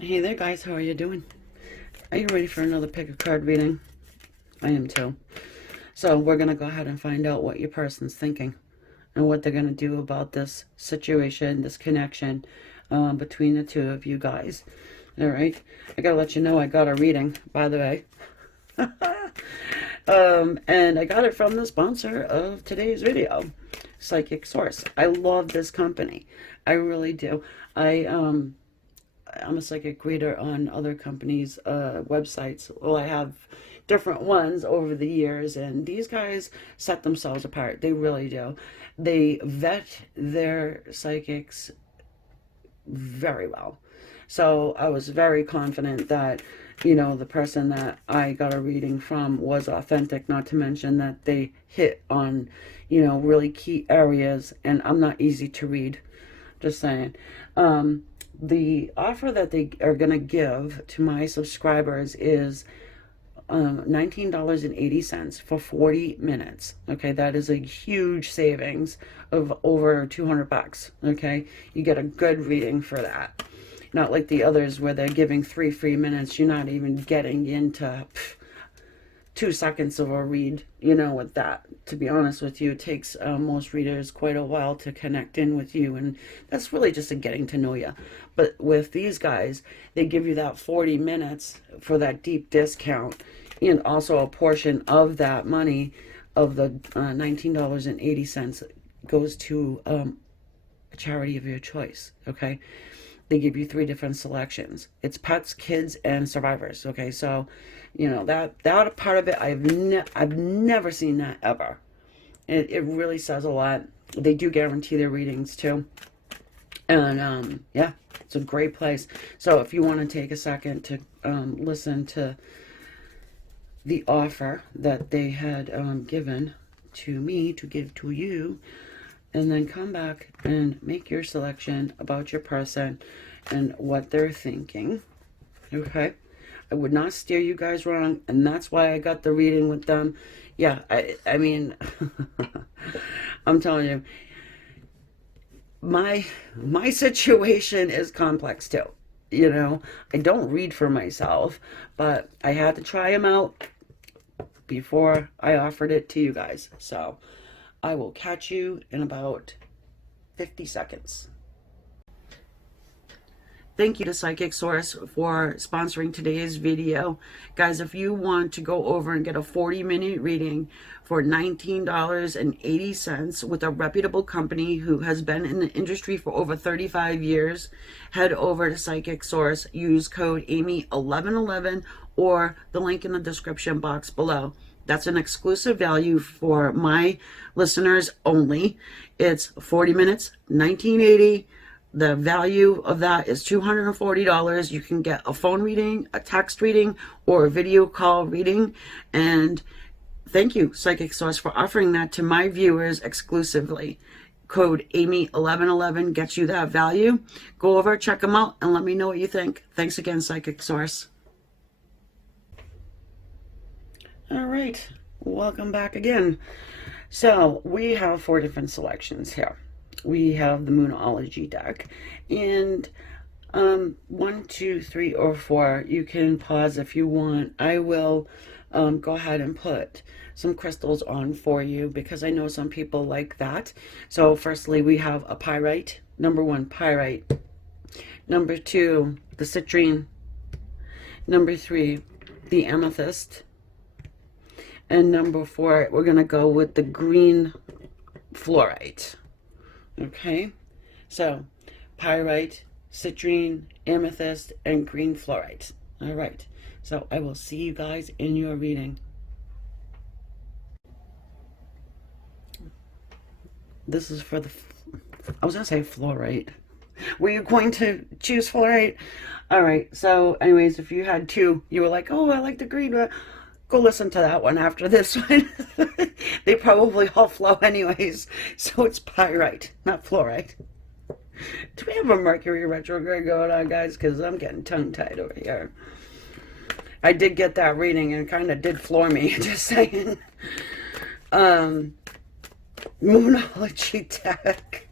Hey there, guys. How are you doing? Are you ready for another pick a card reading? I am too. So we're going to go ahead and find out what your person's thinking and what they're going to do about this situation, this connection between the two of you guys. All right. I got to let you know I got a reading, by the way. And I got it from the sponsor of today's video, Psychic Source. I love this company. I really do. I'm a psychic reader on other companies' websites. Well, I have different ones over the years, and these guys set themselves apart. They really do. They vet their psychics very well. So I was very confident that, the person that I got a reading from was authentic, not to mention that they hit on, really key areas, and I'm not easy to read. Just saying. The offer that they are going to give to my subscribers is $19.80 for 40 minutes. Okay, that is a huge savings of over 200 bucks. Okay, you get a good reading for that. Not like the others where they're giving 3 free minutes. You're not even getting into 2 seconds of a read, with that. To be honest with you, it takes most readers quite a while to connect in with you, and that's really just a getting to know you. But with these guys, they give you that 40 minutes for that deep discount, and also a portion of that money of the $19.80 goes to a charity of your choice. Okay, they give you 3 different selections. It's pets, kids, and survivors. Okay, so that part of it, I've never seen that ever. It really says a lot. They do guarantee their readings too, and yeah, it's a great place. So if you want to take a second to listen to the offer that they had given to me to give to you, and then come back and make your selection about your person and what they're thinking. Okay, I would not steer you guys wrong, and that's why I got the reading with them. Yeah, I mean, I'm telling you, my situation is complex too. I don't read for myself, but I had to try them out before I offered it to you guys. So I will catch you in about 50 seconds. Thank you to Psychic Source for sponsoring today's video. Guys, if you want to go over and get a 40-minute reading for $19.80 with a reputable company who has been in the industry for over 35 years, head over to Psychic Source, use code AMY1111 or the link in the description box below. That's an exclusive value for my listeners only. It's 40 minutes, $19.80. The value of that is $240. You can get a phone reading, a text reading, or a video call reading. And thank you, Psychic Source, for offering that to my viewers exclusively. Code AMY1111 gets you that value. Go over, check them out, and let me know what you think. Thanks again, Psychic Source. All right, welcome back again. So we have 4 different selections here. We have the Moonology deck, and 1, 2, 3, or 4. You can pause if you want. I will go ahead and put some crystals on for you because I know some people like that. So firstly, we have a Pyrite. Number 1, Pyrite. Number 2, the Citrine. Number 3, the Amethyst. And number 4, we're going to go with the green Fluorite. Okay, so Pyrite, Citrine, Amethyst, and green Fluorite. All right, so I will see you guys in your reading. This is for the, I was going to say Fluorite. Were you going to choose Fluorite? All right, so anyways, if you had 2, you were like, oh, I like the green one. Go listen to that one after this one. They probably all flow anyways. So it's Pyrite, not Fluorite. Do we have a Mercury retrograde going on, guys? Because I'm getting tongue-tied over here. I did get that reading and it kind of did floor me. Just saying. Moonology deck.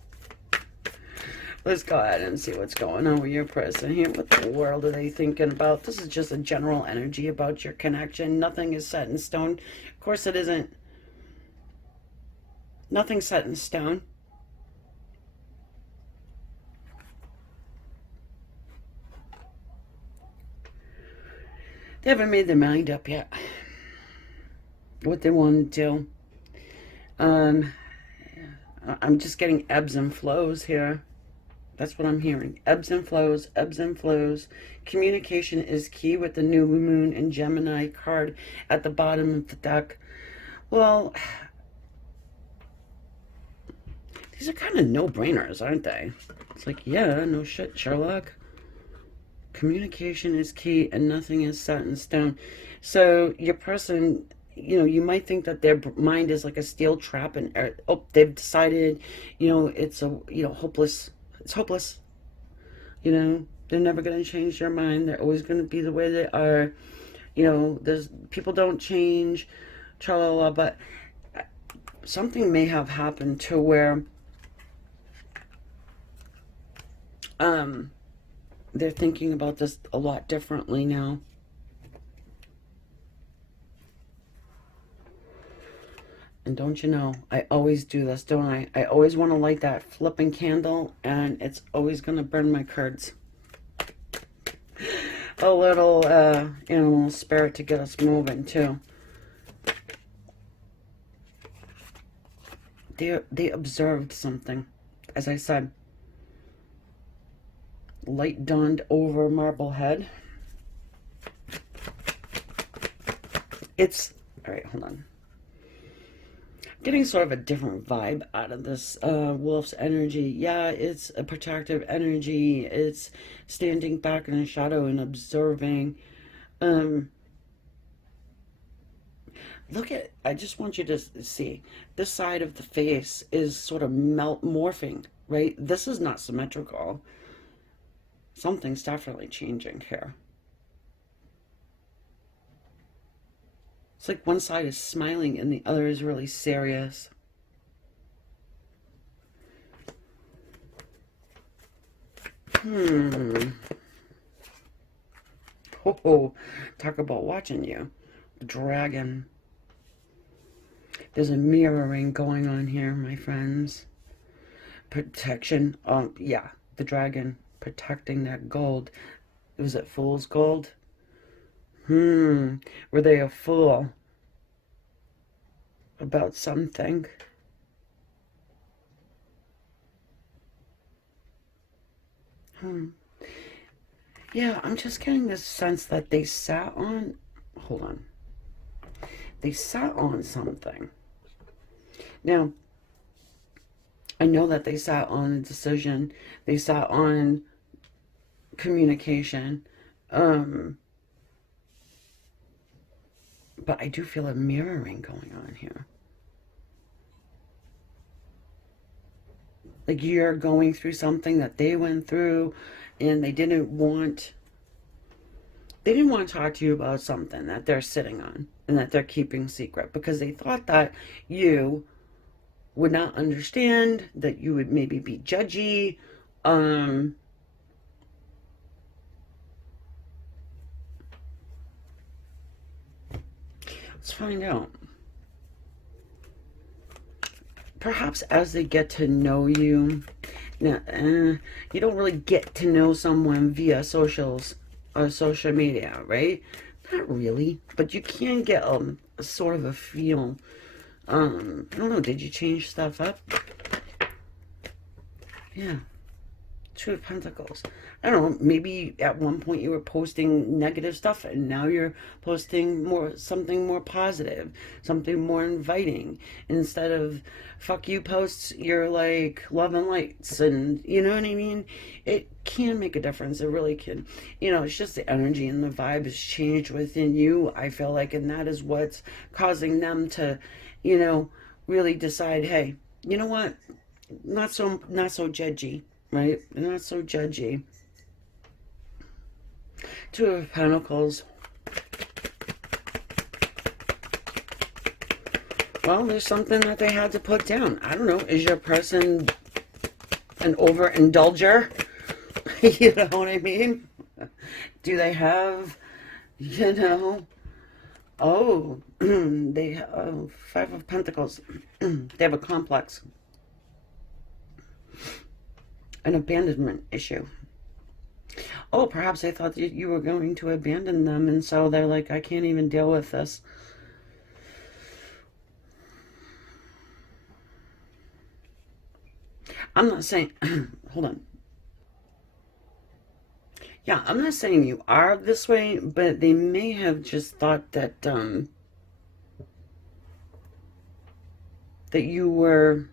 Let's go ahead and see what's going on with your person here. What the world are they thinking about? This is just a general energy about your connection. Nothing is set in stone. Of course it isn't. Nothing's set in stone. They haven't made their mind up yet. What they want to do. I'm just getting ebbs and flows here. That's what I'm hearing. Ebbs and flows, ebbs and flows. Communication is key with the new moon and Gemini card at the bottom of the deck. Well, these are kind of no-brainers, aren't they? It's like, yeah, no shit, Sherlock. Communication is key and nothing is set in stone. So your person, you know, you might think that their mind is like a steel trap and, oh, they've decided, you know, it's a, you know, hopeless. It's hopeless. You know, they're never going to change their mind. They're always going to be the way they are. You know, there's people don't change, tra la la, but something may have happened to where they're thinking about this a lot differently now. And don't you know, I always do this, don't I? I always want to light that flipping candle, and it's always going to burn my cards. A little animal spirit to get us moving, too. They observed something, as I said. Light dawned over Marblehead. It's... All right, hold on. Getting sort of a different vibe out of this wolf's energy. Yeah, it's a protective energy. It's standing back in the shadow and observing. Look at, I just want you to see, this side of the face is sort of morphing, right? This is not symmetrical. Something's definitely changing here. It's like one side is smiling and the other is really serious. Oh, talk about watching you. The dragon. There's a mirroring going on here, my friends. Protection. Yeah, the dragon protecting that gold. Was it fool's gold? Were they a fool about something? Yeah, I'm just getting this sense that they sat on, hold on. They sat on something. Now, I know that they sat on a decision. They sat on communication. But I do feel a mirroring going on here. Like you're going through something that they went through and they didn't want to talk to you about something that they're sitting on and that they're keeping secret because they thought that you would not understand, that you would maybe be judgy. Let's find out. Perhaps as they get to know you, now, you don't really get to know someone via socials or social media, right? Not really, but you can get a sort of a feel. I don't know, did you change stuff up? Yeah. Two of Pentacles. I don't know, maybe at one point you were posting negative stuff and now you're posting something more positive, something more inviting. Instead of fuck you posts, you're like love and lights, and you know what I mean? It can make a difference. It really can. You know, it's just the energy and the vibe has changed within you, I feel like, and that is what's causing them to, you know, really decide, hey, you know what? Not so judgy. Right? They're not so judgy. Two of Pentacles. Well, there's something that they had to put down. I don't know. Is your person An overindulger. You know what I mean? Do they have, you know, oh, they have Five of Pentacles. They have a complex, an abandonment issue. Oh, perhaps they thought that you were going to abandon them, and so they're like, I can't even deal with this. I'm not saying, hold on. Yeah, I'm not saying you are this way, but they may have just thought that that you were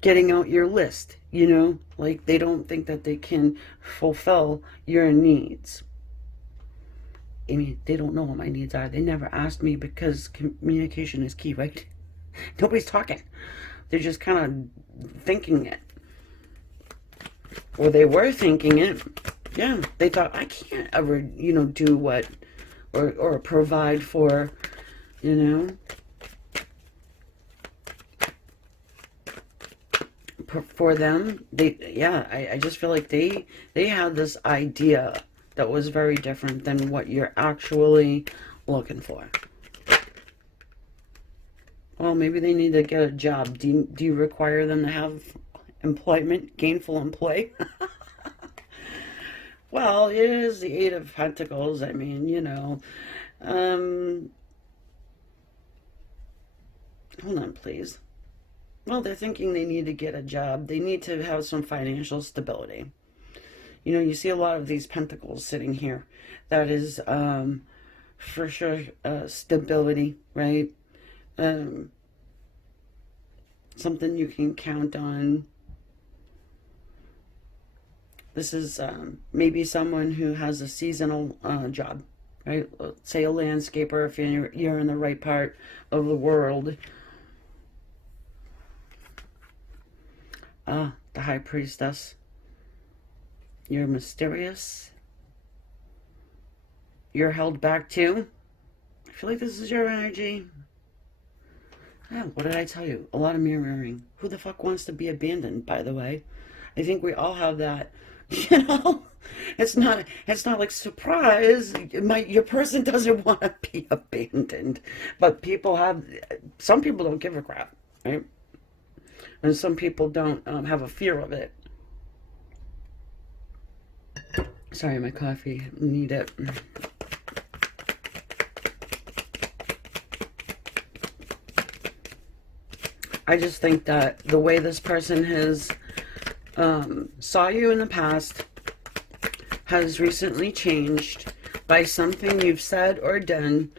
getting out your list, you know? Like they don't think that they can fulfill your needs. I mean, they don't know what my needs are. They never asked me because communication is key, right? Nobody's talking. They're just kind of thinking it. Or they were thinking it. Yeah, they thought, I can't ever, you know, do what, or provide for, you know, for them. Yeah, I just feel like they had this idea that was very different than what you're actually looking for. Well, maybe they need to get a job. Do you require them to have employment, gainful employ? Well, it is the Eight of Pentacles. I mean, you know. Um, Hold on, please. Well, they're thinking they need to get a job. They need to have some financial stability. You know, you see a lot of these pentacles sitting here. That is, for sure, stability, right? Um, Something you can count on. This is maybe someone who has a seasonal job, right? Let's say a landscaper if you're in the right part of the world. The High Priestess. You're mysterious. You're held back too. I feel like this is your energy. Yeah, what did I tell you? A lot of mirroring. Who the fuck wants to be abandoned, by the way? I think we all have that. You know? It's not like surprise. Your person doesn't want to be abandoned. But some people don't give a crap, right? And some people don't have a fear of it. Sorry, my coffee. Need it. I just think that the way this person has saw you in the past has recently changed by something you've said or done,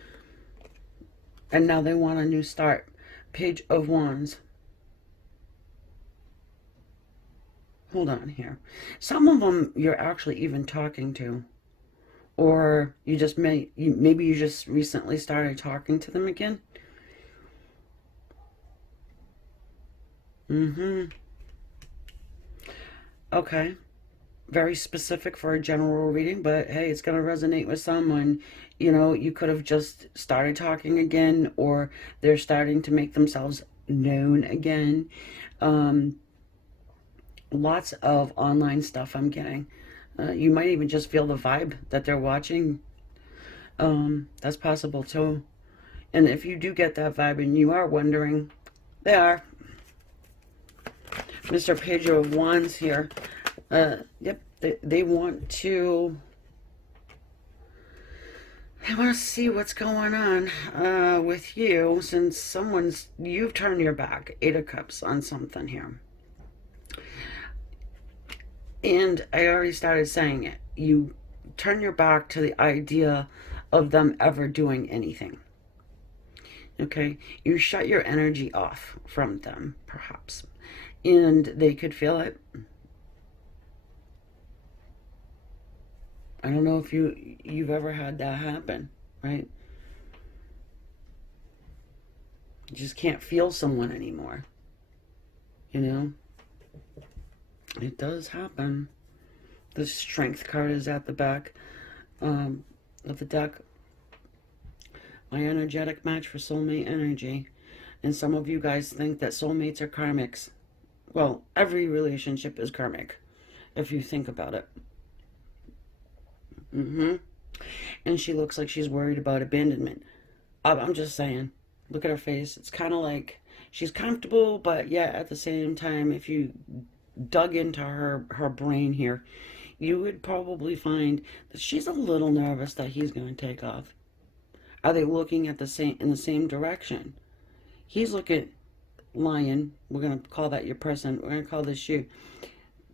and now they want a new start. Page of Wands. Hold on here. Some of them you're actually even talking to, or maybe you just recently started talking to them again. Okay. Very specific for a general reading, but hey, it's going to resonate with someone. You know, you could have just started talking again, or they're starting to make themselves known again. Lots of online stuff I'm getting. You might even just feel the vibe that they're watching. That's possible too. And if you do get that vibe and you are wondering, they are. Mr. Page of Wands here. Yep, they want to see what's going on with you, since you've turned your back. Eight of Cups on something here. And I already started saying it. You turn your back to the idea of them ever doing anything. Okay? You shut your energy off from them, perhaps. And they could feel it. I don't know if you've ever had that happen, right? You just can't feel someone anymore. You know? It does happen. The Strength card is at the back of the deck. My energetic match for soulmate energy. And some of you guys think that soulmates are karmics. Well, every relationship is karmic, if you think about it. And she looks like she's worried about abandonment. I'm just saying. Look at her face. It's kind of like she's comfortable, but yeah, at the same time, if you dug into her brain here, you would probably find that she's a little nervous that he's going to take off. Are they looking at the same in the same direction? He's looking lion. We're going to call that your person. We're going to call this you.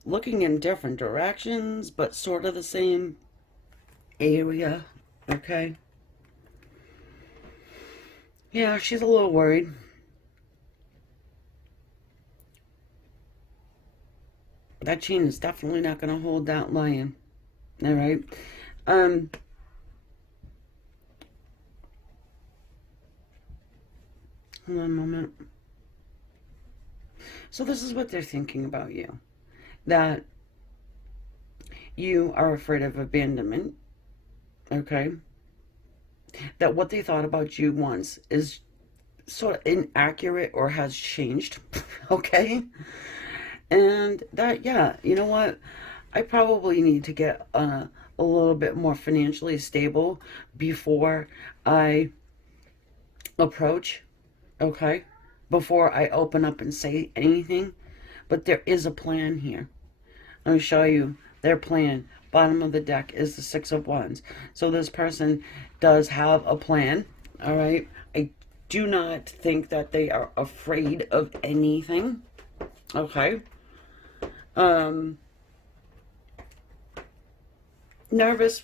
Looking in different directions, but sort of the same area. Okay. Yeah, she's a little worried. That chain is definitely not going to hold that lion. All right. Um, Hold on a moment. So this is what they're thinking about you. That you are afraid of abandonment. Okay. That what they thought about you once is sort of inaccurate or has changed. Okay. And that, yeah, you know what? I probably need to get a little bit more financially stable before I approach, okay? Before I open up and say anything. But there is a plan here. Let me show you their plan. Bottom of the deck is the Six of Wands. So this person does have a plan, all right? I do not think that they are afraid of anything, okay? Um, Nervous,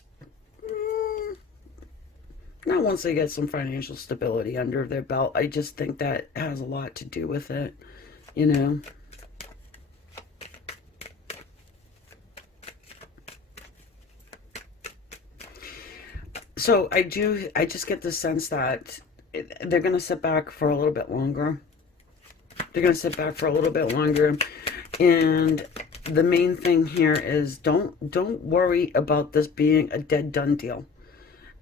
not once they get some financial stability under their belt. I just think that has a lot to do with it, you know. So I just get the sense that they're going to sit back for a little bit longer. They're going to sit back for a little bit longer. And the main thing here is don't worry about this being a dead done deal.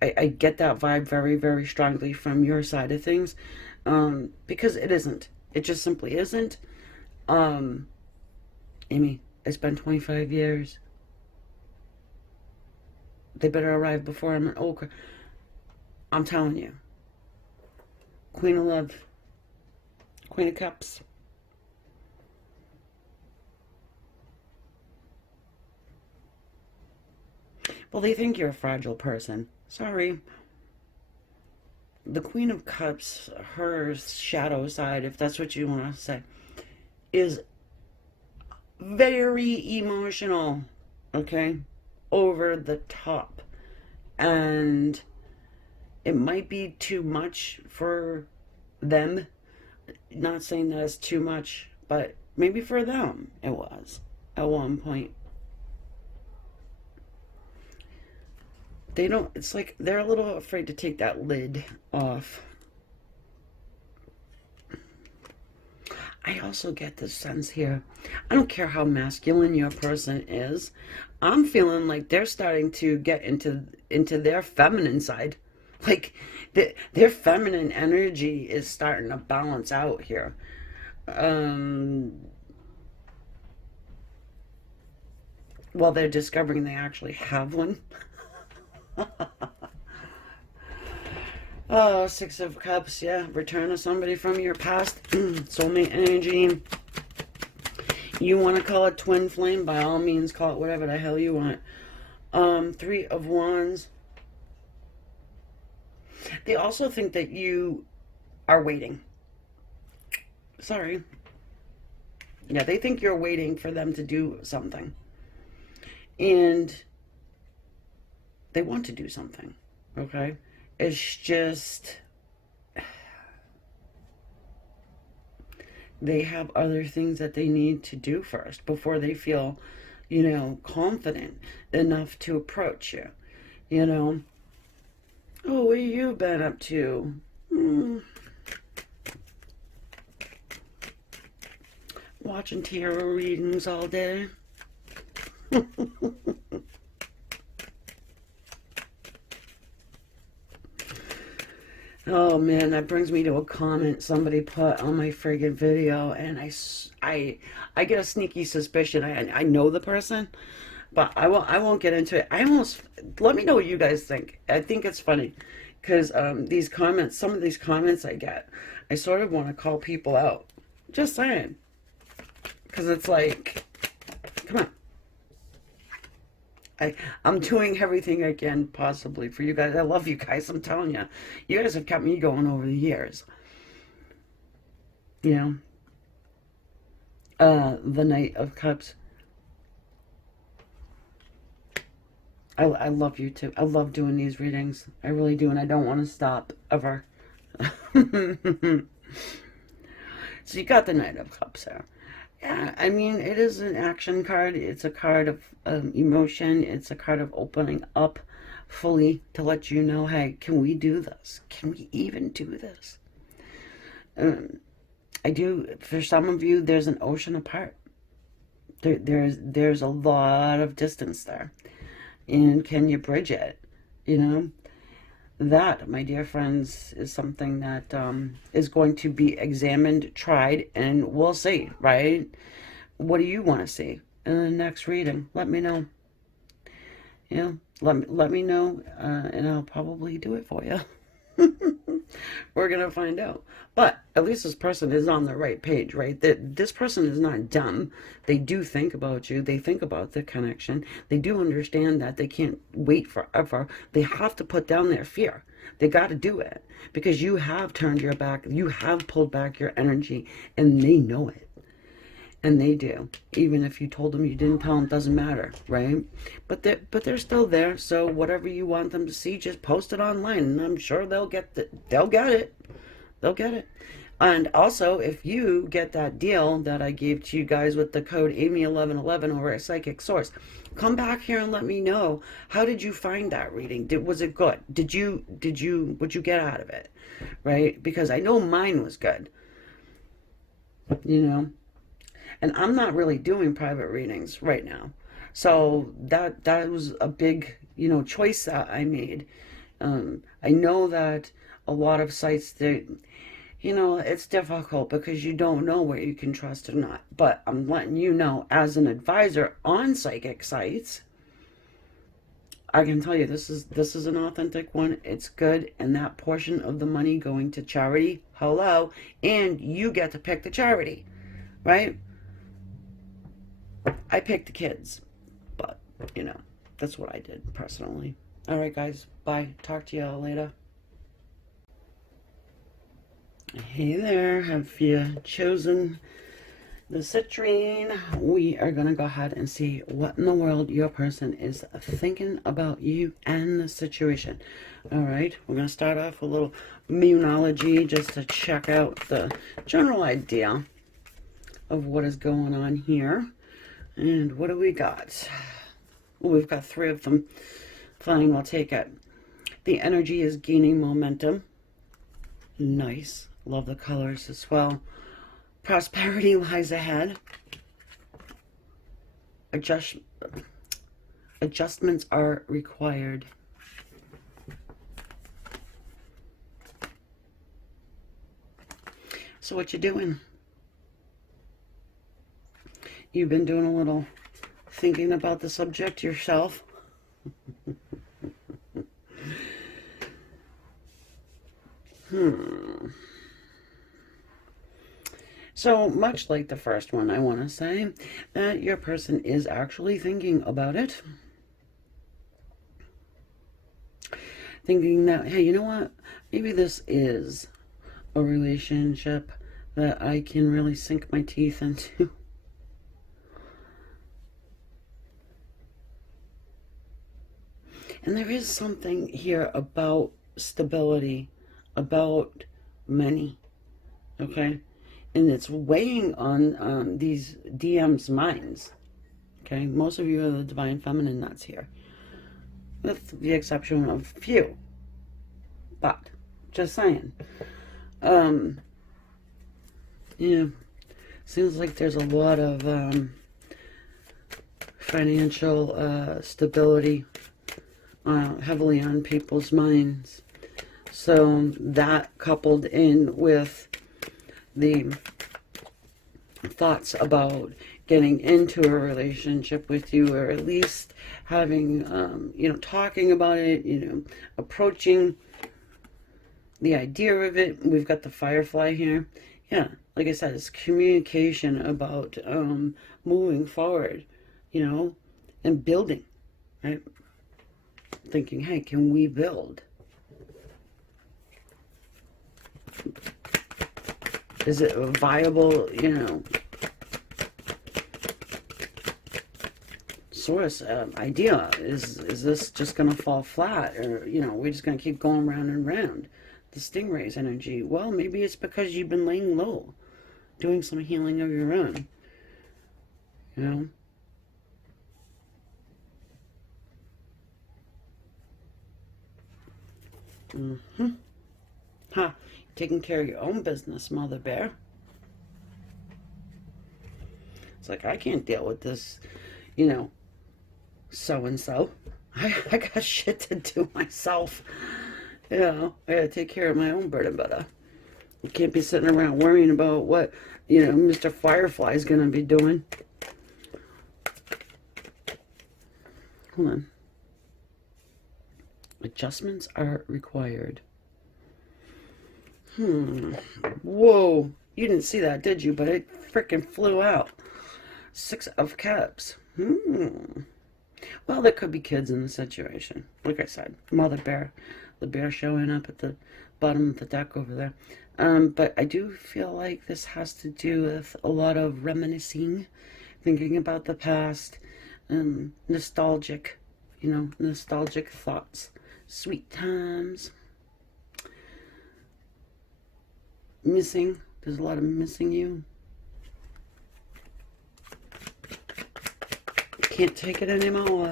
I get that vibe very, very strongly from your side of things, because it isn't. It just simply isn't. Um, Amy, it's been 25 years. They better arrive before I'm an old. I'm telling you. Queen of Love. Queen of Cups. Well, they think you're a fragile person. Sorry. The Queen of Cups, her shadow side, if that's what you want to say, is very emotional. Okay? Over the top. And it might be too much for them. Not saying that it's too much, but maybe for them it was at one point. They don't, it's like they're a little afraid to take that lid off. I also get this sense here. I don't care how masculine your person is. I'm feeling like they're starting to get into their feminine side. Like their feminine energy is starting to balance out here. Um, well, they're discovering they actually have one. Oh, Six of Cups, yeah. Return of somebody from your past. Soulmate energy. You want to call it twin flame, by all means, call it whatever the hell you want. Three of Wands. They also think that you are waiting. Sorry. Yeah, they think you're waiting for them to do something. And they want to do something, okay? It's just they have other things that they need to do first before they feel, confident enough to approach you, you know. Oh, what have you been up to? Watching tarot readings all day. Oh man, that brings me to a comment somebody put on my friggin' video, and I get a sneaky suspicion. I know the person, but I won't get into it. I almost, let me know what you guys think. I think it's funny because these comments, some of these comments I get, I sort of want to call people out. Just saying. Because it's like, come on. I'm doing everything I can possibly for you guys. I love you guys. I'm telling you. You guys have kept me going over the years. You know, the Knight of Cups. I love you too. I love doing these readings. I really do, and I don't want to stop ever. So you got the Knight of Cups there. Yeah, I mean, it is an action card. It's a card of emotion. It's a card of opening up fully to let you know, hey, can we do this? Can we even do this? I do, for some of you, there's an ocean apart. There's a lot of distance there. And can you bridge it? You know? That, my dear friends, is something that is going to be examined, tried, and we'll see, right? What do you want to see in the next reading? Let me know. You know, let me know, and I'll probably do it for you. We're going to find out. But at least this person is on the right page, right? This person is not dumb. They do think about you. They think about the connection. They do understand that they can't wait forever. They have to put down their fear. They got to do it because you have turned your back. You have pulled back your energy, and they know it. And they do. Even if you told them, you didn't tell them, doesn't matter, right? But they're still there. So whatever you want them to see, just post it online, and I'm sure they'll get it. They'll get it. And also, if you get that deal that I gave to you guys with the code Amy1111 over at Psychic Source, come back here and let me know. How did you find that reading? Was it good? What'd you get out of it? Right? Because I know mine was good. You know? And I'm not really doing private readings right now. So that was a big, you know, choice that I made. I know that a lot of sites, you know, it's difficult because you don't know what you can trust or not. But I'm letting you know, as an advisor on psychic sites, I can tell you this is an authentic one. It's good, and that portion of the money going to charity, hello, and you get to pick the charity, right? I picked the kids, but, you know, that's what I did personally. All right, guys. Bye. Talk to y'all later. Hey there. Have you chosen the Citrine? We are going to go ahead and see what in the world your person is thinking about you and the situation. All right. We're going to start off with a little immunology just to check out the general idea of what is going on here. And what do we got? Well, we've got 3 of them. Fine, we'll take it. The energy is gaining momentum. Nice. Love the colors as well. Prosperity lies ahead. Adjustments are required. So what you doing? You've been doing a little thinking about the subject yourself. So much like the first one, I want to say that your person is actually thinking about it. Thinking that, hey, you know what? Maybe this is a relationship that I can really sink my teeth into. And there is something here about stability, about money, okay? And it's weighing on these DMs' minds, okay? Most of you are the divine feminine nuts here, with the exception of a few. But, just saying. Yeah, seems like there's a lot of financial stability heavily on people's minds. So that coupled in with the thoughts about getting into a relationship with you, or at least having, talking about it, approaching the idea of it. We've got the Firefly here. Yeah, like I said, it's communication about moving forward, and building, right? Thinking, hey, can we build? Is it a viable, source idea? Is this just going to fall flat? Or, we're just going to keep going round and round? The Stingray's energy. Well, maybe it's because you've been laying low, doing some healing of your own, Mm-hmm. Huh. Taking care of your own business, Mother Bear. It's like, I can't deal with this, so-and-so. I got shit to do myself. I gotta take care of my own bread and butter. You can't be sitting around worrying about what, Mr. Firefly is gonna be doing. Hold on. Adjustments are required. Whoa. You didn't see that, did you? But it freaking flew out. 6 of Cups. Well, there could be kids in the situation. Like I said, Mother Bear. The bear showing up at the bottom of the deck over there. But I do feel like this has to do with a lot of reminiscing, thinking about the past, nostalgic, nostalgic thoughts, sweet times. Missing. There's a lot of missing you. Can't take it anymore.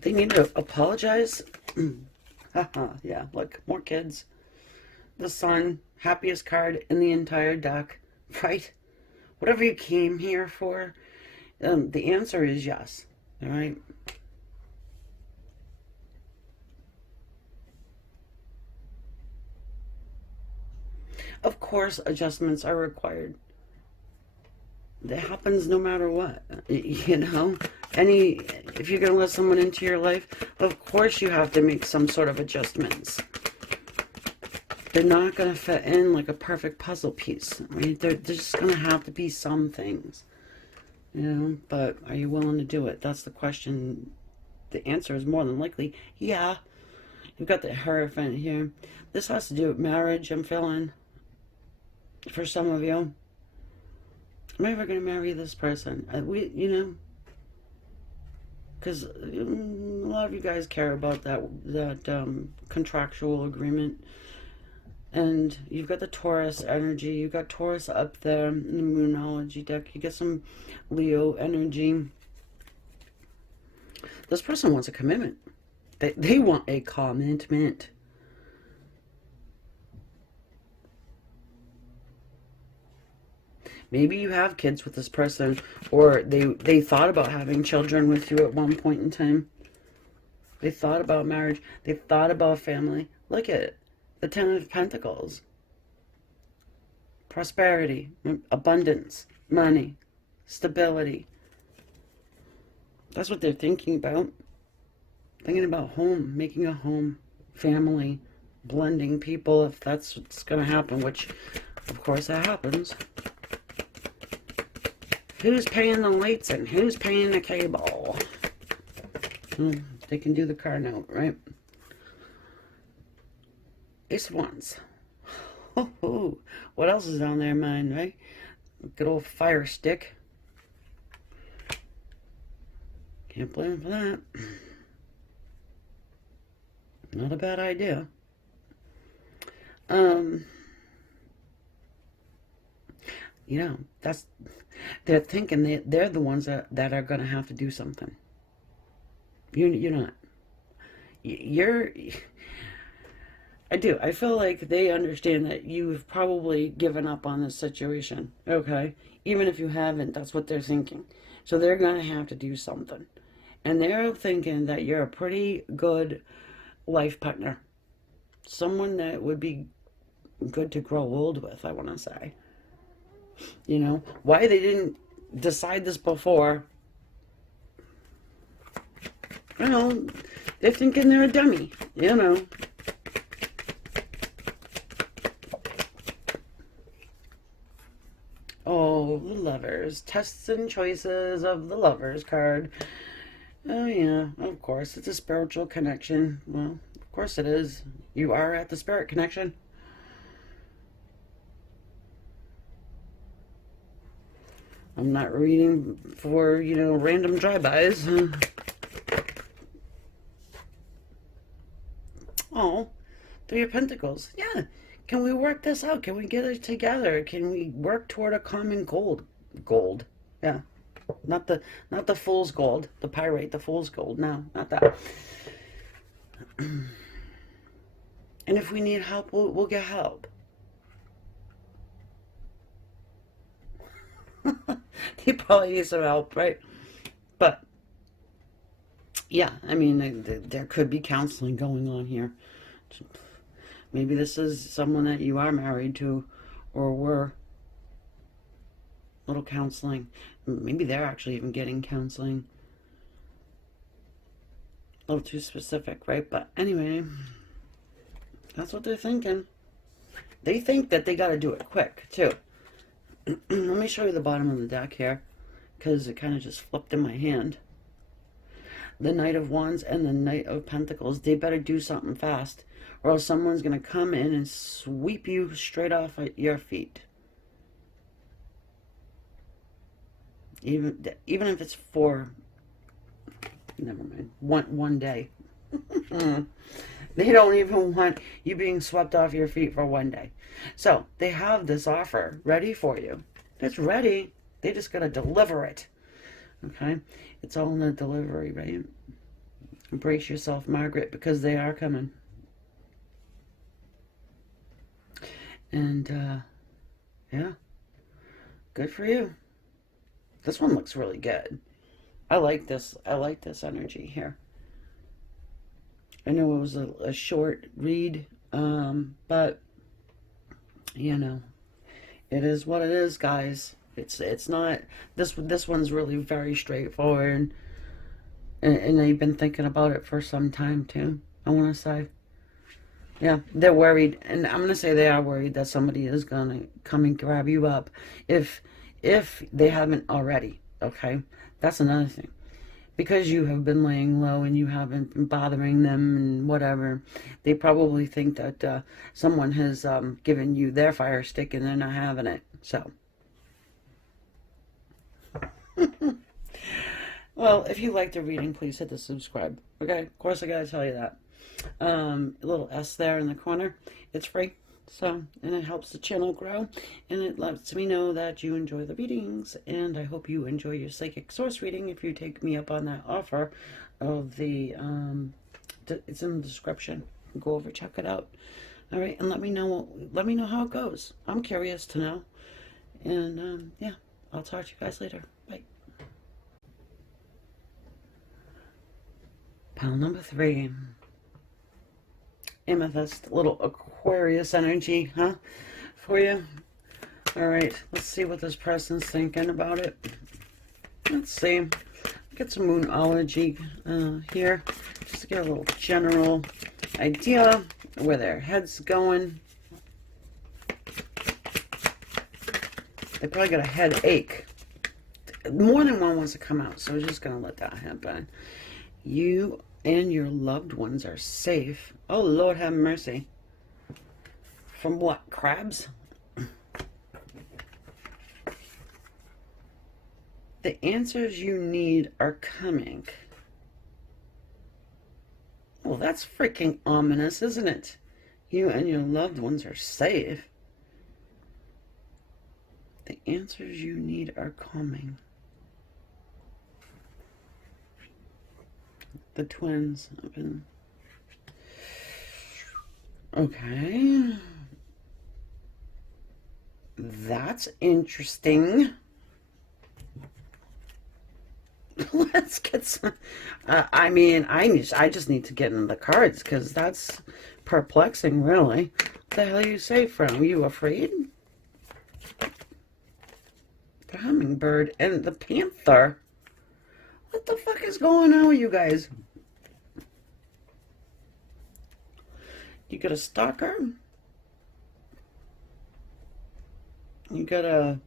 They need to apologize. Yeah, look, more kids. The Sun, happiest card in the entire deck, right? Whatever you came here for, the answer is yes, all right? Of course, adjustments are required. That happens no matter what, If you're going to let someone into your life, of course you have to make some sort of adjustments. They're not going to fit in like a perfect puzzle piece, right? There's just going to have to be some things, but are you willing to do it? That's the question. The answer is more than likely, yeah. You've got the Hierophant here. This has to do with marriage, I'm feeling. For some of you, am I ever going to marry this person? Because a lot of you guys care about that contractual agreement. And you've got the Taurus energy. You've got Taurus up there in the Moonology deck. You get some Leo energy. This person wants a commitment. They want a commitment. Maybe you have kids with this person, or they thought about having children with you at one point in time. They thought about marriage. They thought about family. Look at it. The Ten of Pentacles. Prosperity, abundance, money, stability. That's what they're thinking about. Thinking about home, making a home, family, blending people, if that's what's going to happen, which, of course, that happens. Who's paying the lights and who's paying the cable? They can do the car note, right? Ace of Wands. Oh, what else is on their mind, right? Good old fire stick. Can't blame them for that. Not a bad idea. They're thinking they're the ones that are going to have to do something. You're not. I feel like they understand that you've probably given up on this situation, okay? Even if you haven't, that's what they're thinking. So they're going to have to do something. And they're thinking that you're a pretty good life partner. Someone that would be good to grow old with, I want to say. You know, why they didn't decide this before, you know, they're thinking they're a dummy, you know. Oh, the lovers. Tests and choices of the lovers card. Oh, yeah, of course. It's a spiritual connection. Well, of course it is. You are at the spirit connection. I'm not reading for, you know, random drive-bys. Oh, Three of Pentacles. Yeah. Can we work this out? Can we get it together? Can we work toward a common gold? Yeah. Not the fool's gold. The pyrite, the fool's gold. No, not that. And if we need help, we'll get help. He probably needs some help, right? But yeah, I mean, there could be counseling going on here. Maybe this is someone that you are married to or were. Little counseling. Maybe they're actually even getting counseling. A little too specific, right? But anyway, that's what they're thinking. They think that they got to do it quick, too. Let me show you the bottom of the deck here, because it kind of just flipped in my hand. The Knight of Wands and the Knight of Pentacles. They better do something fast, or else someone's going to come in and sweep you straight off at your feet. Even if it's for, never mind, one day. They don't even want you being swept off your feet for one day. So they have this offer ready for you. It's ready. They just got to deliver it. Okay? It's all in the delivery, right? Brace yourself, Margaret, because they are coming. And, yeah. Good for you. This one looks really good. I like this. I like this energy here. I know it was a short read, but you know, it is what it is, guys. It's not this one's really very straightforward, and they've been thinking about it for some time too. I want to say, yeah, they're worried, and I'm gonna say they are worried that somebody is gonna come and grab you up, if they haven't already. Okay, that's another thing. Because you have been laying low and you haven't been bothering them and whatever, they probably think that someone has given you their fire stick and they're not having it. So, well, if you like the reading, please hit the subscribe. Okay, of course I gotta tell you that. A little S there in the corner. It's free. So, and it helps the channel grow, and it lets me know that you enjoy the readings, and I hope you enjoy your psychic source reading if you take me up on that offer of the, it's in the description. Go over, check it out. All right, and let me know how it goes. I'm curious to know. And, yeah, I'll talk to you guys later. Bye. Pile number 3. Amethyst, little Aquarius energy, huh? For you. All right, let's see what this person's thinking about it. Let's see. Get some moonology here, just to get a little general idea where their head's going. They probably got a headache. More than one wants to come out, so we're just gonna let that happen. You and your loved ones are safe. Oh, Lord have mercy. From what? Crabs? The answers you need are coming. Well, that's freaking ominous, isn't it? You and your loved ones are safe. The answers you need are coming. The twins have been... Okay. That's interesting. Let's get some... I mean, I just need to get in the cards, because that's perplexing, really. What the hell are you safe from? You afraid? The hummingbird and the panther. What the fuck is going on with you guys? You got a stalker? You got a...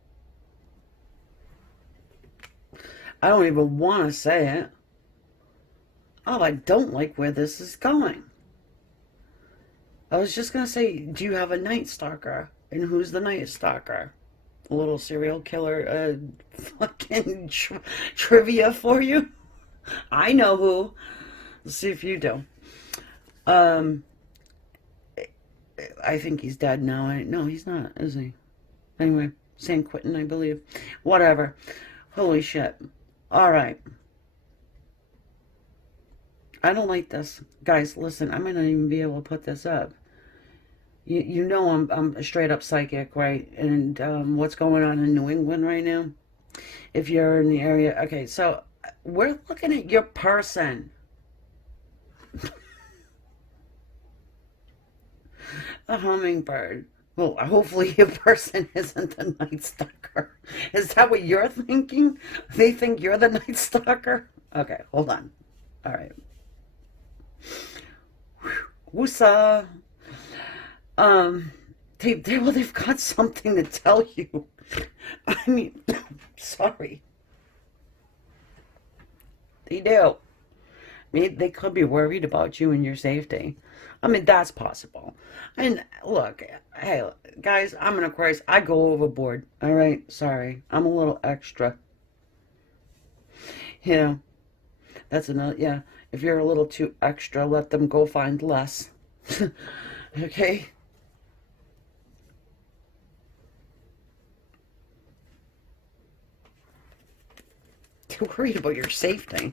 I don't even want to say it. Oh, I don't like where this is going. I was just going to say, do you have a night stalker? And who's the night stalker? A little serial killer fucking trivia for you? I know who. Let's see if you do. I think he's dead now. No, he's not, is he? Anyway, San Quentin, I believe. Whatever. Holy shit. All right. I don't like this. Guys, listen, I might not even be able to put this up. You know I'm a straight up psychic, right? And what's going on in New England right now? If you're in the area. Okay, so we're looking at your person. A hummingbird. Well, hopefully your person isn't the Night Stalker. Is that what you're thinking? They think you're the Night Stalker? Okay, hold on. All right. Woosa. They've got something to tell you. I mean, sorry. They do. I mean, they could be worried about you and your safety. I mean, that's possible. And look, hey, guys, I'm an Aquarius. I go overboard. All right, sorry. I'm a little extra. You know, that's another, yeah. If you're a little too extra, let them go find less. Okay? They're worried about your safety.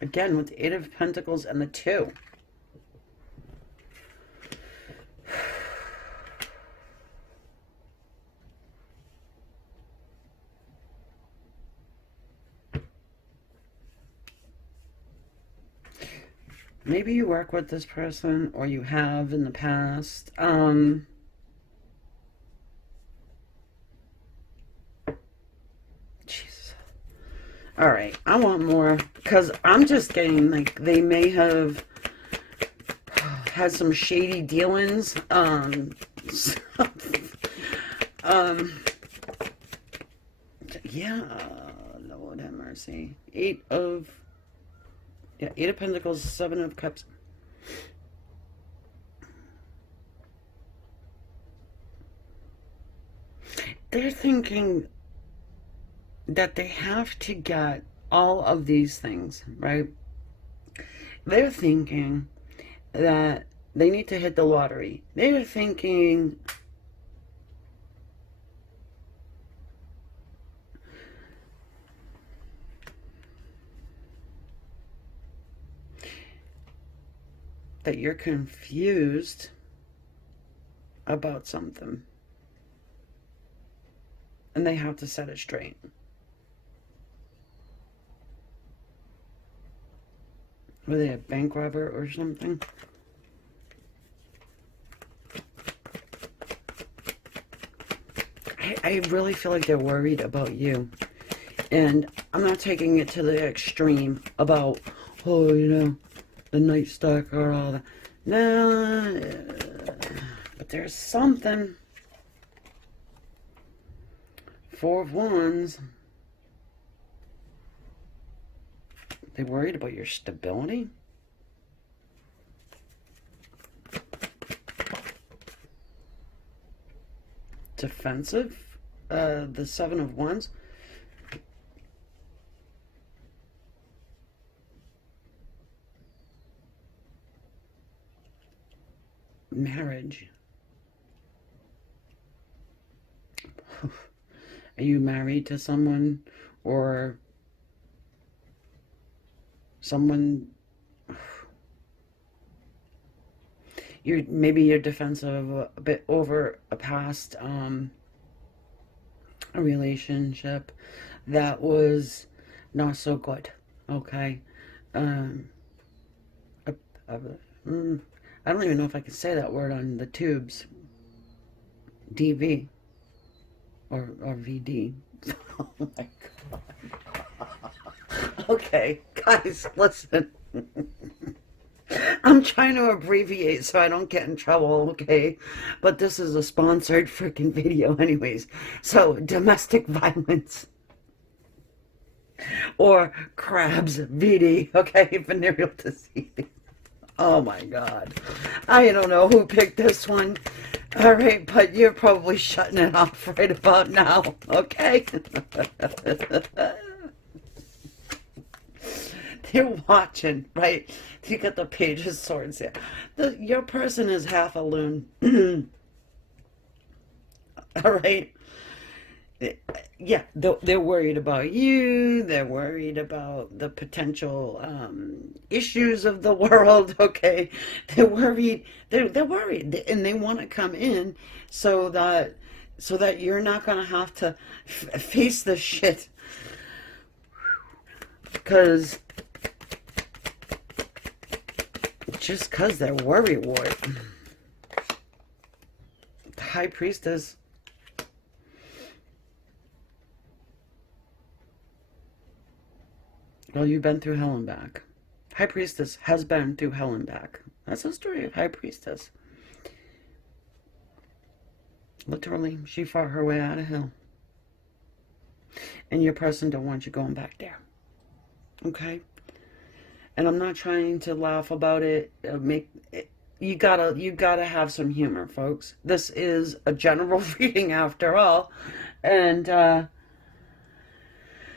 Again, with the Eight of Pentacles and the Two. Maybe you work with this person, or you have in the past. Jesus. All right, I want more, because I'm just getting, like, they may have had some shady dealings. Yeah, Lord have mercy. Eight of Pentacles, Seven of Cups. They're thinking that they have to get all of these things, right? They're thinking that they need to hit the lottery. They're thinking that you're confused about something. And they have to set it straight. Were they a bank robber or something? I really feel like they're worried about you. And I'm not taking it to the extreme about, oh, you know, the Night Stalker, all that. No, but there's something. Four of Wands. They worried about your stability? Defensive? The Seven of Wands. Marriage. Are you married to someone, or someone? Maybe you're defensive a bit over a past a relationship that was not so good. Okay. Um, uh, uh, I don't even know if I can say that word on the tubes. DV or VD. Oh my God. Okay, guys, listen. I'm trying to abbreviate so I don't get in trouble, okay? But this is a sponsored freaking video anyways. So, domestic violence or crabs, VD, okay? Venereal disease. Oh my God. I don't know who picked this one. All right, but you're probably shutting it off right about now, okay? You're watching, right? You got the Page of Swords here. Your person is half a loon. All right? Yeah, they're worried about you. They're worried about the potential issues of the world. Okay, they're worried. They're worried, and they want to come in so that you're not gonna have to face the shit. Because they're worry wart. The High Priestess. Well, you've been through hell and back. High Priestess has been through hell and back. That's the story of High Priestess. Literally, she fought her way out of hell. And your person don't want you going back there. Okay? And I'm not trying to laugh about it. You gotta have some humor, folks. This is a general reading after all. And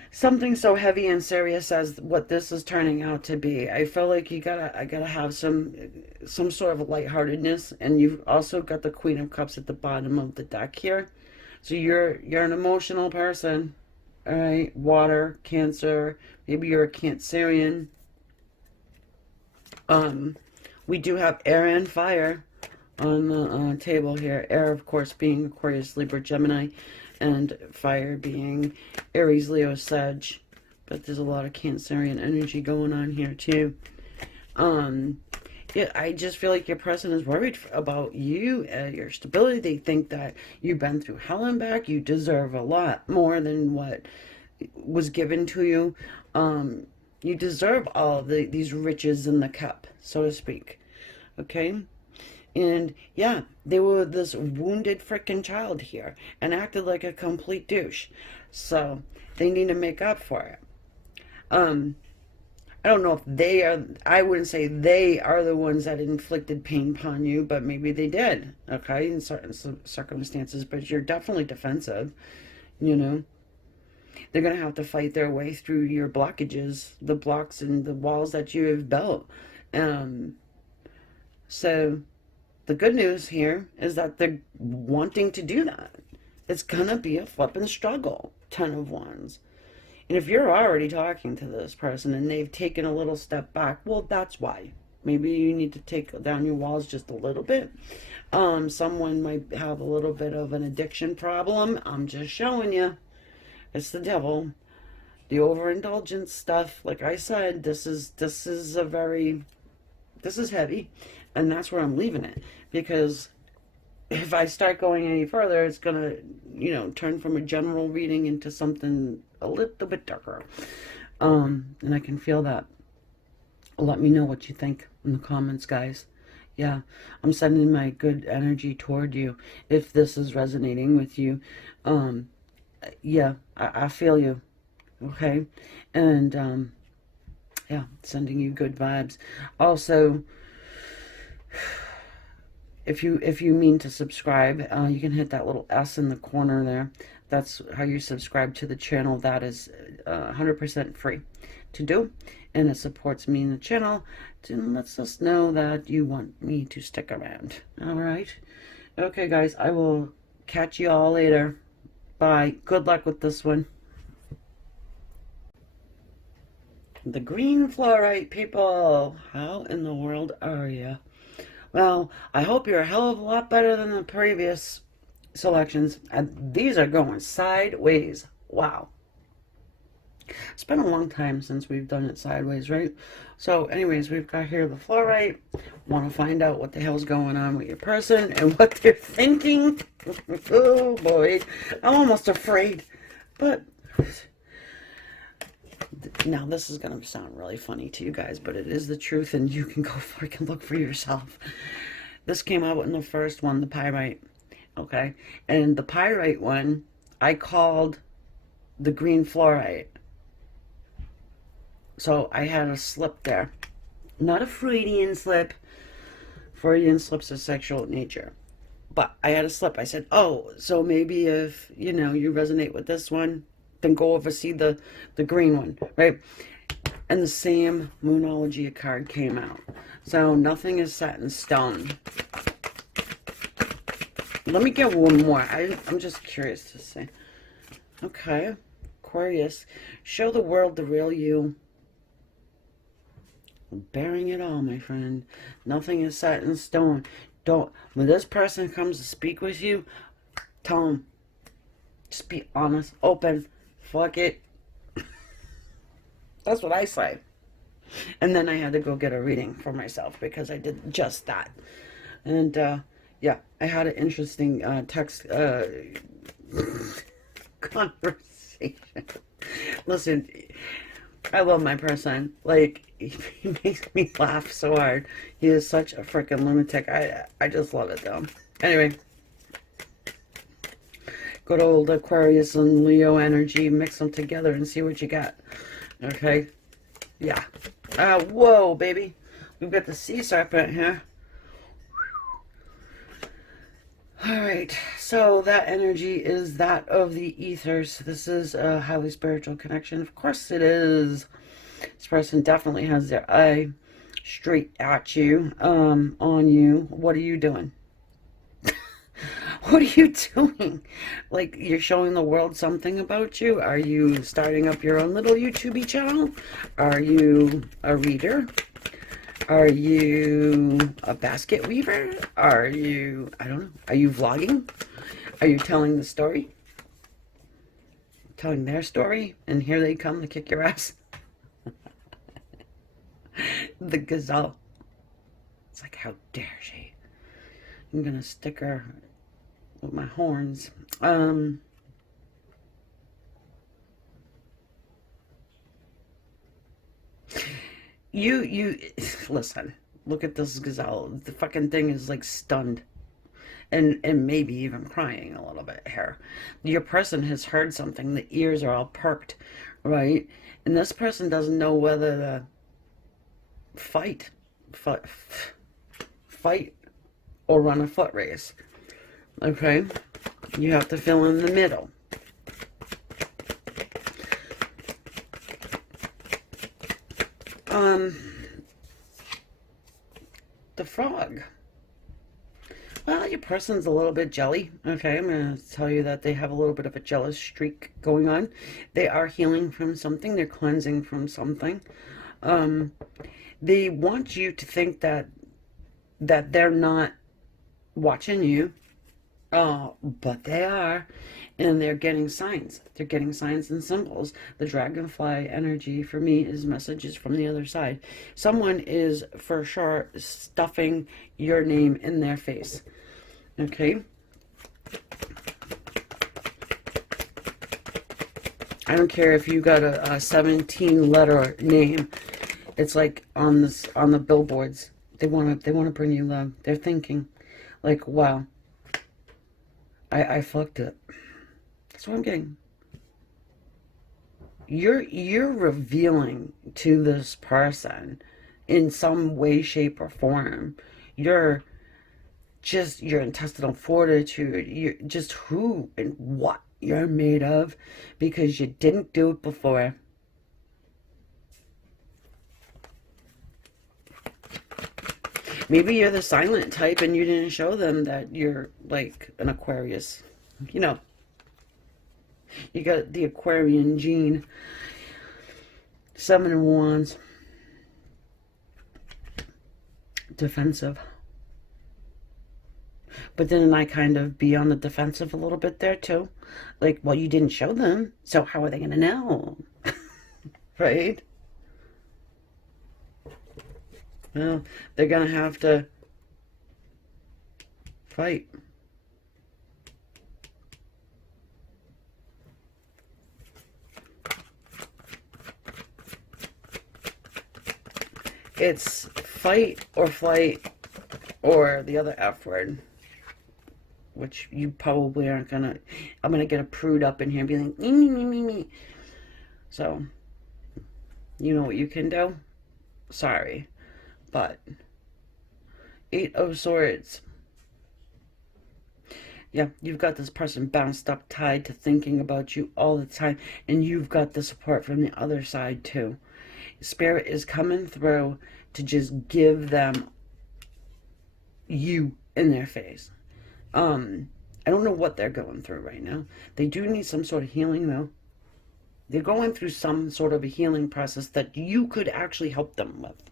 something so heavy and serious as what this is turning out to be, I feel like I gotta have some sort of lightheartedness. And you've also got the Queen of Cups at the bottom of the deck here. So you're an emotional person. All right, water, Cancer, maybe you're a Cancerian. We do have air and fire on the table here. Air, of course, being Aquarius, Libra, Gemini, and fire being Aries, Leo, Sag. But there's a lot of Cancerian energy going on here too. Yeah, I just feel like your person is worried about you, your stability. They think that you've been through hell and back. You deserve a lot more than what was given to you. You deserve all these riches in the cup, so to speak. Okay? And yeah, they were this wounded freaking child here and acted like a complete douche. So they need to make up for it. I don't know if they are, I wouldn't say they are the ones that inflicted pain upon you, but maybe they did, okay, in certain circumstances. But you're definitely defensive, you know. They're going to have to fight their way through your blockages, the blocks and the walls that you have built. So the good news here is that they're wanting to do that. It's going to be a flipping struggle, 10 of Wands. And if you're already talking to this person and they've taken a little step back, well, that's why. Maybe you need to take down your walls just a little bit. Someone might have a little bit of an addiction problem. I'm just showing you. It's the devil. The overindulgence stuff. Like I said, this is heavy. And that's where I'm leaving it. Because if I start going any further, it's going to, turn from a general reading into something a little bit darker. And I can feel that. Let me know what you think in the comments, guys. Yeah, I'm sending my good energy toward you if this is resonating with you. Yeah, I feel you. Okay? And, yeah, sending you good vibes. Also, if you mean to subscribe, you can hit that little S in the corner there. That's how you subscribe to the channel. That is 100% free to do, and it supports me in the channel and lets us know that you want me to stick around. All right? Okay, guys, I will catch you all later. Bye. Good luck with this one. The green fluorite people. How in the world are you? Well, I hope you're a hell of a lot better than the previous selections. And these are going sideways. Wow. It's been a long time since we've done it sideways, right? So anyways, we've got here the fluorite. Want to find out what the hell's going on with your person and what they're thinking. Oh boy, I'm almost afraid. But now this is going to sound really funny to you guys, but it is the truth, and you can go freaking look for yourself. This came out in the first one, the Pyrite. Okay, and the Pyrite one, I called the green fluorite. So I had a slip there. Not a Freudian slip. Freudian slips are sexual in nature. But I had a slip. I said, oh, so maybe if, you know, you resonate with this one, then go over see the green one, right? And the same Moonology card came out. So nothing is set in stone. Let me get one more. I'm just curious to see. Okay. Aquarius. Show the world the real you. Bearing it all, my friend. Nothing is set in stone. Don't. When this person comes to speak with you, tell them. Just be honest. Open. Fuck it. That's what I say. And then I had to go get a reading for myself because I did just that. And, yeah, I had an interesting text conversation. Listen, I love my person. Like, he makes me laugh so hard. He is such a freaking lunatic. I just love it, though. Anyway, good old Aquarius and Leo energy. Mix them together and see what you got. Okay? Yeah. Whoa, baby. We've got the sea serpent here. Alright, so that energy is that of the ethers. This is a highly spiritual connection. Of course it is. This person definitely has their eye straight at you, on you. What are you doing? What are you doing? Like, you're showing the world something about you? Are you starting up your own little YouTube channel? Are you a reader? Are you a basket weaver? Are you, I don't know, are you vlogging? Are you telling the story? Telling their story? And here they come to kick your ass? The gazelle. It's like, how dare she? I'm gonna stick her with my horns. You listen, look at this gazelle. The fucking thing is like stunned and maybe even crying a little bit here. Your person has heard something. The ears are all perked, right? And this person doesn't know whether to fight or run a foot race. Okay? You have to fill in the middle. The frog. Well, your person's a little bit jelly. Okay, I'm going to tell you that they have a little bit of a jealous streak going on. They are healing from something. They're cleansing from something. They want you to think that they're not watching you. But they are, and they're getting signs. They're getting signs and symbols. The dragonfly energy for me is messages from the other side. Someone is for sure stuffing your name in their face. Okay? I don't care if you got a 17-letter name. It's like on the billboards. They want to bring you love. They're thinking like, wow. I fucked it. That's what I'm getting. You're revealing to this person in some way, shape, or form your intestinal fortitude, you're just who and what you're made of because you didn't do it before. Maybe you're the silent type and you didn't show them that you're like an Aquarius. You know, you got the Aquarian gene. 7 of Wands. Defensive. But then I kind of be on the defensive a little bit there too. Like, well, you didn't show them, so how are they going to know? right? Well, they're going to have to fight. It's fight or flight or the other F word, which you probably aren't going to... I'm going to get a prude up in here and be like, me, me, me, me, me. So, you know what you can do? Sorry. But, 8 of Swords. Yeah, you've got this person bounced up, tied to thinking about you all the time. And you've got the support from the other side, too. Spirit is coming through to just give them you in their face. I don't know what they're going through right now. They do need some sort of healing, though. They're going through some sort of a healing process that you could actually help them with.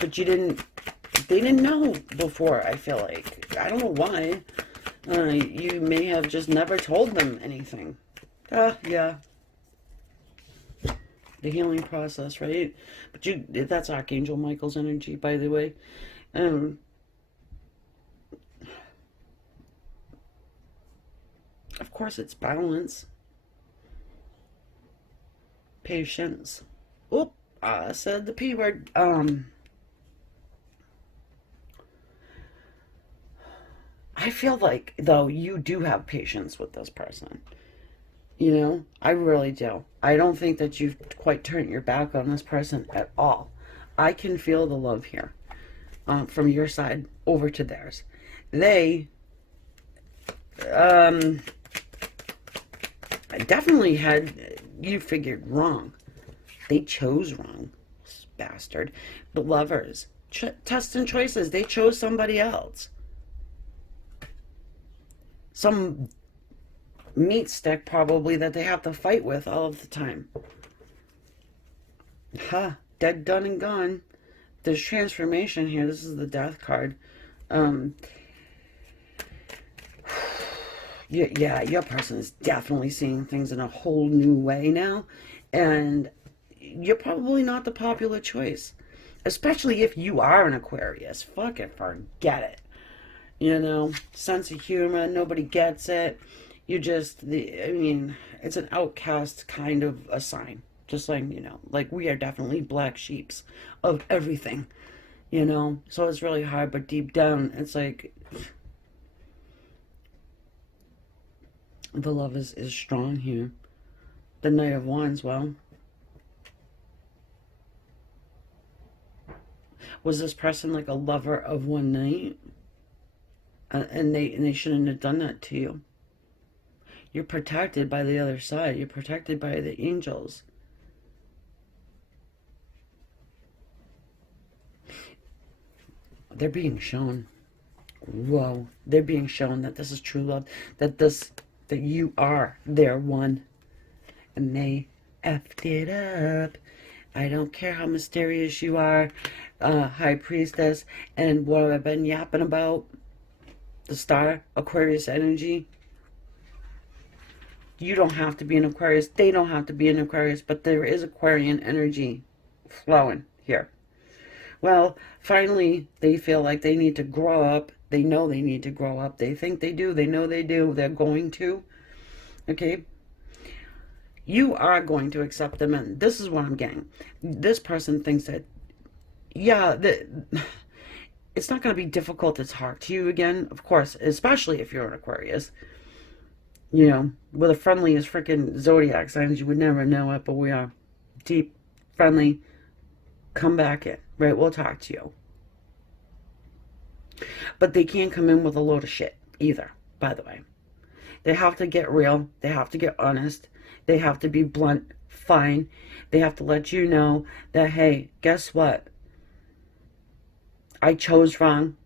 But they didn't know before, I feel like. I don't know why. You may have just never told them anything. Yeah. The healing process, right? But that's Archangel Michael's energy, by the way. Of course, it's balance. Patience. Oop, I said the P word. I feel like, though, you do have patience with this person. You know, I really do. I don't think that you've quite turned your back on this person at all. I can feel the love here from your side over to theirs. They definitely had you figured wrong. They chose wrong, bastard. The lovers, tests and choices. They chose somebody else. Some meat stick probably that they have to fight with all of the time. Dead, done, and gone. There's transformation here. This is the death card. Yeah, your person is definitely seeing things in a whole new way now. And you're probably not the popular choice. Especially if you are an Aquarius. Fucking forget it. You know, sense of humor, nobody gets it. You just, it's an outcast kind of a sign. Just like, like we are definitely black sheeps of everything, So it's really hard, but deep down, it's like, the love is strong here. The Knight of Wands, well, was this person like a lover of one night? And they shouldn't have done that to you. You're protected by the other side. You're protected by the angels. They're being shown. Whoa. They're being shown that this is true love. That you are their one. And they effed it up. I don't care how mysterious you are, High Priestess, and what I've been yapping about. The star, Aquarius energy. You don't have to be an Aquarius. They don't have to be an Aquarius. But there is Aquarian energy flowing here. Well, finally, they feel like they need to grow up. They know they need to grow up. They think they do. They know they do. They're going to. Okay? You are going to accept them. And this is what I'm getting. This person thinks that, yeah, it's not going to be difficult to talk to you again. Of course, especially if you're an Aquarius. We're the friendliest freaking zodiac signs. You would never know it, but we are deep, friendly. Come back in, right? We'll talk to you. But they can't come in with a load of shit either, by the way. They have to get real. They have to get honest. They have to be blunt, fine. They have to let you know that, hey, guess what? I chose wrong.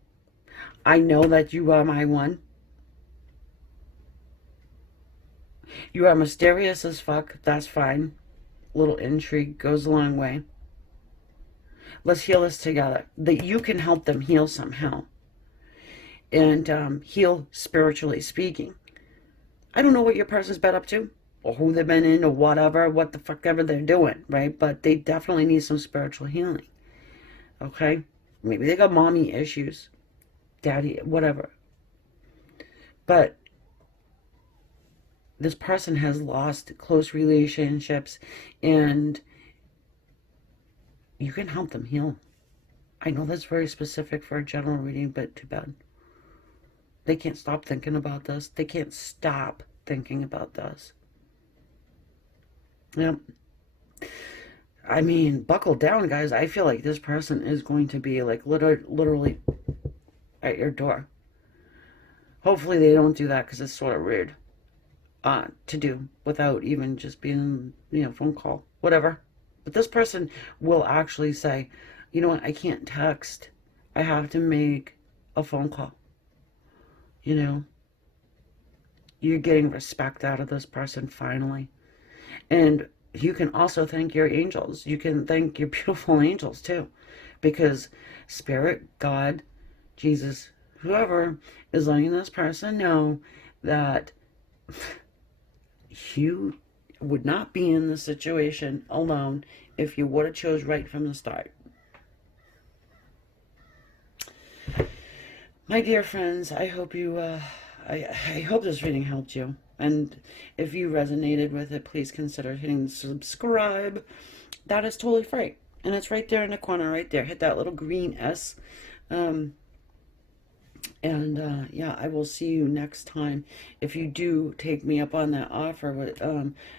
I know that you are my one. You are mysterious as fuck. That's fine. Little intrigue goes a long way. Let's heal this together. That you can help them heal somehow. And heal spiritually speaking. I don't know what your person's been up to. or who they've been in or whatever, what the fuck ever they're doing, right? But they definitely need some spiritual healing, okay? Maybe they got mommy issues, daddy, whatever. But this person has lost close relationships, and you can help them heal. I know that's very specific for a general reading, but too bad. They can't stop thinking about this. They can't stop thinking about this. Yep. I mean, buckle down, guys. I feel like this person is going to be like literally at your door. Hopefully they don't do that, because it's sort of rude to do without even just being, phone call, whatever. But this person will actually say, you know what, I can't text. I have to make a phone call. You're getting respect out of this person finally. And you can also thank your angels. You can thank your beautiful angels too. Because Spirit, God, Jesus, whoever is letting this person know that you would not be in this situation alone if you would have chose right from the start. My dear friends, I hope I hope this reading helped you. And if you resonated with it, please consider hitting subscribe. That is totally free. And it's right there in the corner, right there. Hit that little green S. Yeah, I will see you next time. If you do take me up on that offer with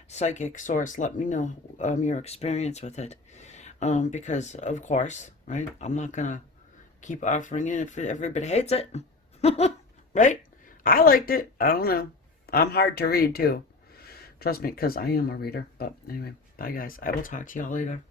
Psychic Source, let me know your experience with it. Because, of course, right, I'm not going to keep offering it if everybody hates it. Right? I liked it. I don't know. I'm hard to read, too. Trust me, because I am a reader. But anyway, bye, guys. I will talk to y'all later.